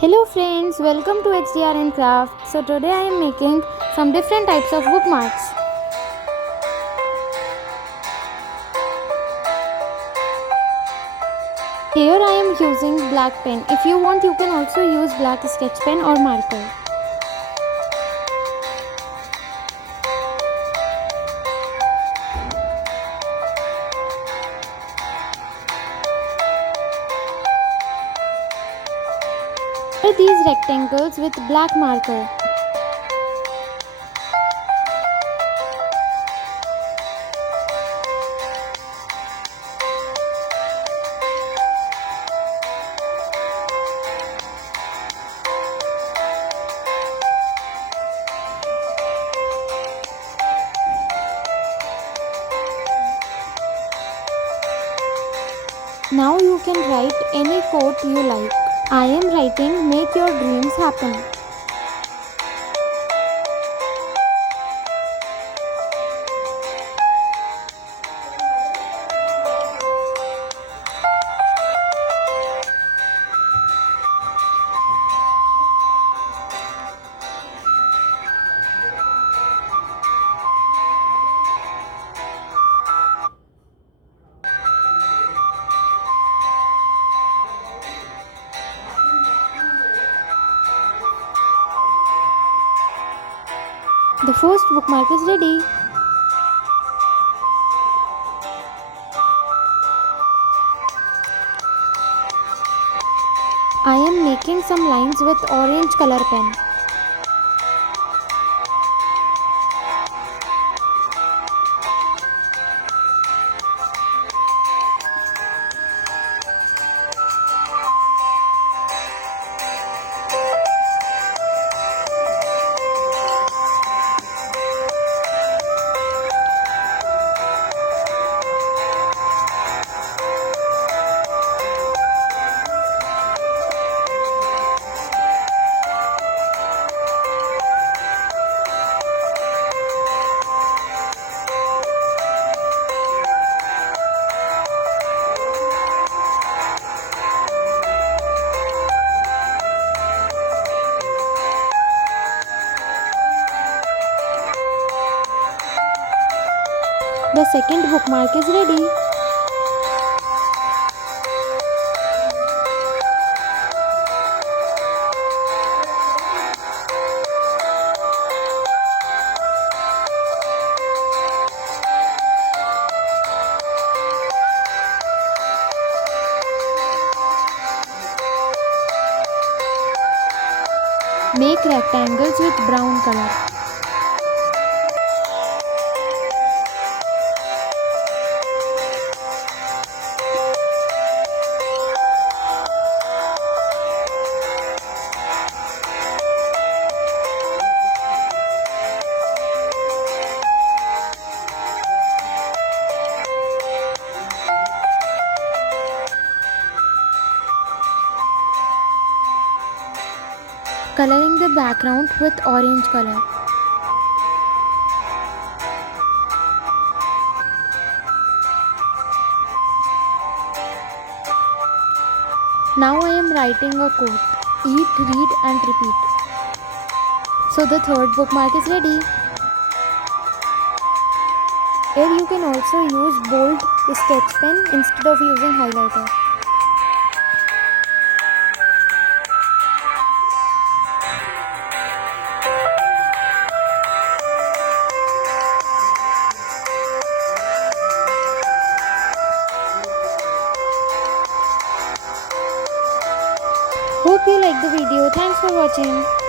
Hello friends, welcome to HDR and Craft. So today I am making some different types of bookmarks. Here I am using black pen. If you want you can also use black sketch pen or marker. Color these rectangles with black marker. Now you can write any quote you like. I am writing "Make your dreams happen." The first bookmark is ready. I am making some lines with orange color pen. The second bookmark is ready. Make rectangles with brown color. Coloring the background with orange color. Now I am writing a quote. Eat, read and repeat. So the third bookmark is ready. Here you can also use bold sketch pen instead of using highlighter. Hope you like the video. Thanks for watching.